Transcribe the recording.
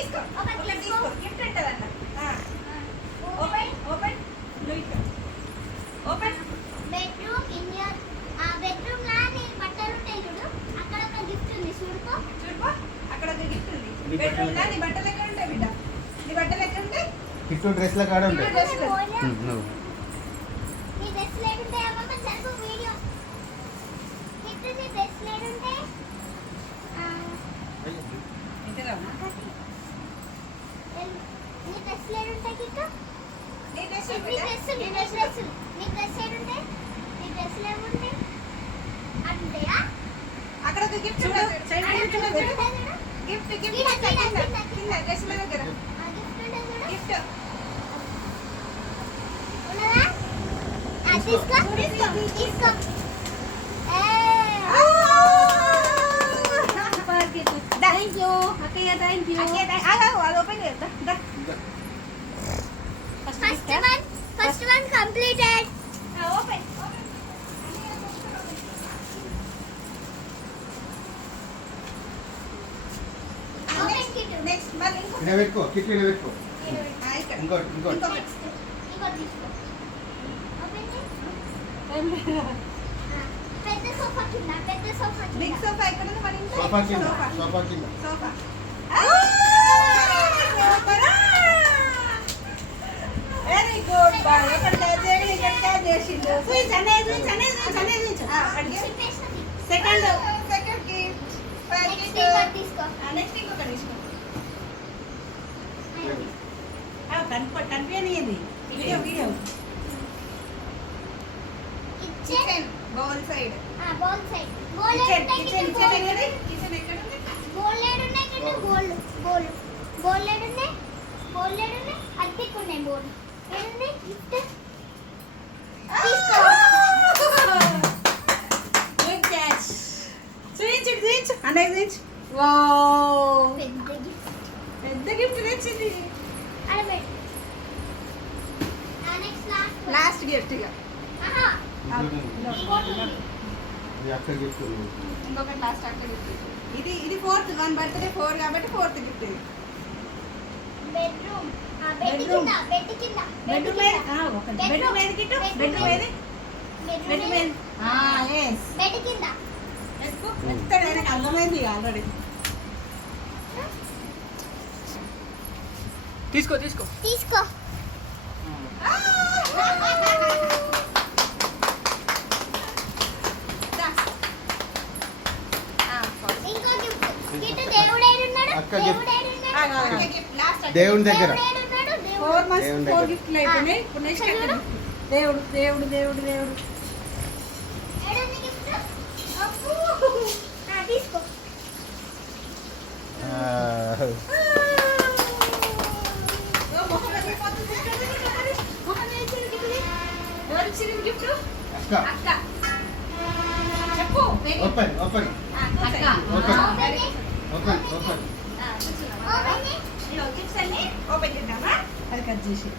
తీసుకో ఒకటి తీసుకో గిఫ్ట్ ఉంటదన్న open open open bedroom in your bedroom లా నీ బట్టలు ఉంటాయి చూడు అక్కడ ఒక గిఫ్ట్ ఉంది చూడుకో అక్కడ ఒక గిఫ్ట్ ఉంది బెడ్రూమ్ లా నీ బట్టలు ఎక్కడ ఉంటాయి బిడ్డ నీ బట్టలు ఎక్కడ ఉంటాయి కిట్టు డ్రెస్ ల కాడ ఉంటాయి నీ డ్రెస్ లేకుంటే అమ్మమ్మ జరుగు వీడియో గిఫ్ట్ నీ డ్రెస్ లేకుంటే నీ డ్రెస్ లేకుంటే గిఫ్ట్ నీ డ్రెస్ నీ డ్రెస్ నీ డ్రెస్ నీ డ్రెస్ లేకుంటే నీ డ్రెస్ లేకుంటే అంతేయా అక్కడ ఒక గిఫ్ట్ ఉంది సైడ్ గిఫ్ట్ ఉంది గిఫ్ట్ గిఫ్ట్ కింద డ్రెస్ ల దగ్గర ఆ గిఫ్ట్ ఉంటే చూడు గిఫ్ట్ ఉన్నదా తీసుకో తీసుకో థ్యాంక్ యూ అక్కయ్య థ్యాంక్ యూ అది ఓపెన్ చేద్దా first one completed open next మళ్ళీ ఇలా పెట్టుకో కిట్టు ఇలా పెట్టుకో ఇక్కడ ఇంకోటి ఇంకోటి తీసుకో ఓపెన్ పెద్ద సోఫా కింద బిగ్ సోఫా ఎక్కడ ఉంది మన ఇంట్లో సోఫా కింద సోఫా కింద సోఫా వెరీ గుడ్ బాయ్ ఇక్కడ చేయండి ఇక్కడ చేసిండు సెకండ్ సెకండ్ కి తీసుకో నెక్స్ట్ ఇంకొక తీసుకో కనిపించనిది video video kitchen bowl side bowl side kitchen kitchen kitchen ఎక్కడ కిచెన్ ఎక్కడ ఉంది గోల్డ్ ఉన్నాయి కింద గోల్డ్ ఉన్నాయి అద్దెకున్నాయి బోల్ ఏంది గిఫ్ట్ గుడ్ క్యాచ్ చూయించు అనేది చూయించు వావ్ పెద్ద గిఫ్ట్ పెద్ద గిఫ్ట్ తెచ్చింది అరే బెడ్ నెక్స్ట్ లాస్ట్ గిఫ్ట్ ఇక ఆహా ఇది అక్కడ గిఫ్ట్ ఇంకొకటి లాస్ట్ అక్కడ గిఫ్ట్ ఇది ఫోర్త్ వన్ బర్త్డే 4 కాబట్టి ఫోర్త్ గిఫ్ట్ ఇది బెడ్రూమ్ బెడ్ కింద బెడ్రూమ్ మీద ఒకటి బెడ్రూమ్ మీద కిట్టు బెడ్రూమ్ మీద బెడ్రూమ్ మీద ఎస్ బెడ్ కింద ఎత్తుకో ఎత్తాడు ఆయనకు అర్థమైంది ఆల్రెడీ తీసుకో తీసుకో తీసుకో ఇంకో గిఫ్ట్ గిఫ్ట్ దేవుడు ఏడున్నాడు అక్క గిఫ్ట్. దేవుడు ఏడున్నాడు గిఫ్ట్ లాస్ట్ దేవుని దగ్గర దేవుడు ఏడున్నాడు దేవుడు 4 మంత్స్ దేవుని 4 దగ్గర. గిఫ్ట్లు అయిపోయినాయి ఇప్పుడు నెక్స్ట్ దేవుడు దేవుడు దేవుడు దేవుడు ఏడుంది గిఫ్ట్ తీసుకో ఎవరు ఇచ్చింది గిఫ్ట్ అక్క అక్క చెప్పు ఓపెన్ ఓపెన్ అక్క open open open open open gifts అన్ని ఓపెన్ చేద్దామా అది కట్ చేసి